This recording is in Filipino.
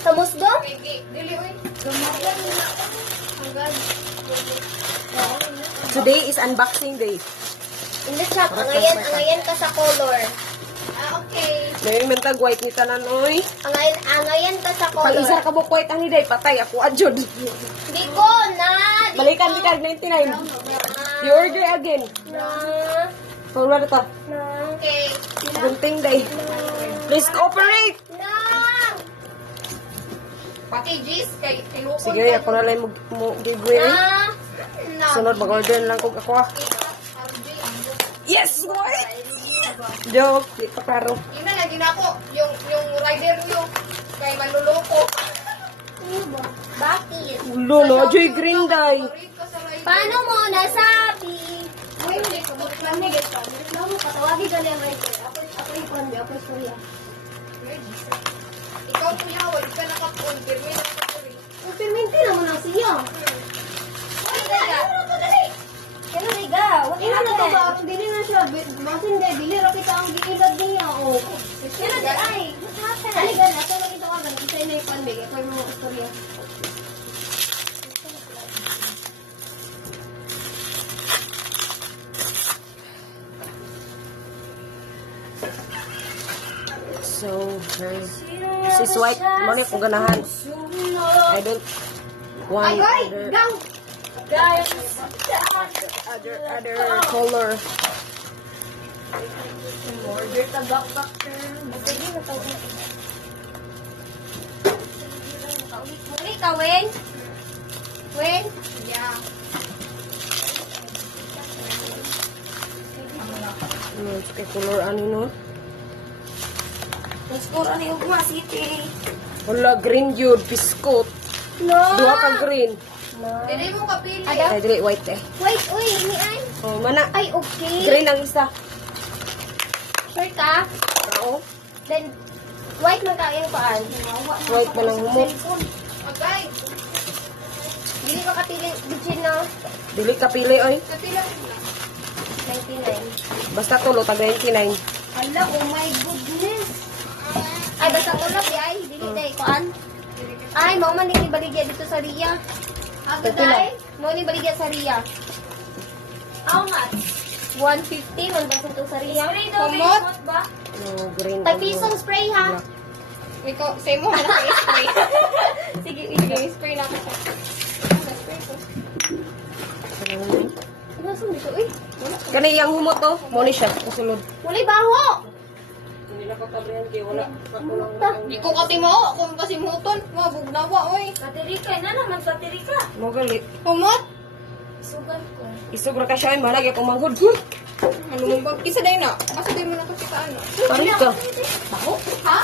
Kamusgo? Dili, uy. Today is unboxing day. Hindi siya. Angayan ka sa color. Okay. Dahil mentag white ni tanan oy. Angayan ka sa Pag color. isa ka mo white ang hiday patay ako adjud. Di ko na. Balikan di kag 99. You order again. Na. Forward ta. Na. Okay. Gunting day. Please cooperate. Na. Pati G's, kay Lukon. Sige, ako na lang mo giveaway. Na. Sunod mag-order na lang kung ako. Yes, white. Joke, di pa klaro. Yun na, lagi na ako. Yung rider yung kay manluloko. Ano ba? Bakit? Ulo no, Joy Green day. Paano mo nasabi? Uy, hindi ko. Namigas ka. Reklamo ka. Tawagin ka lang ay ako yung pandi. Ako yung kuya. Ikaw kuya, wala ka nakapon-pirmi na kapuri. Perminti naman ang siya. Ay, kaya. Kaya liga. Wala Ina na to na. ba? Dili na siya. Masin de, dili ra kita ang giilad niya. Oh. Kaya na ay. What happened? Halika na, sa mga ito ka ganun. Isa na yung pandig. Ako yung mga istorya. So, this is white. Mami kung ganahan. I don't want other color. Order ta backpack. Muli ka, Wen? Wen? Yeah. Okay, color ano no? Score ano yung mga city? Wala, green yun, biskot. No. Dua ka green. Dili mo kapili. Ay, dili, white eh. Wait, uy, ni ay. Oh, mana? Ay, okay. Green ang isa. Sure ka? Oo. Then, white man ka yung paan. White man ang humot. Okay. Dili ka kapili, bitchin na. Dili ka pili, oy. Kapila. 99. Basta tulo, tag 99. Hala, oh my goodness. Ay, basta tulog, ay. Dili day, kuan. Ay, mau man ni baligya dito sa Ria. Ito na. Mau ni baligya sa Ria. How much? 150 man ba ito sa Ria? Kumot. ba? No, green. Tag-pisong spray ha. Ikaw, say mo na kayo spray. Sige, Spray na ako sa. Spray ko. Ano saan dito? Uy, Kani yang humot to, mo ni siya, kasulod. wala baho. Hindi na ko tabrihan kay wala. Di ko katimo, kung pasimuton. Mabugnawa, oy. Satirika, na naman satirika. Mo galit. Humot. Sugan ko. Isog ra ka siya, malagi ako manghod. Ano mo ba? Isa day na. Kasi di mo na kasi sa ano. Parit ka. Baho? Ha?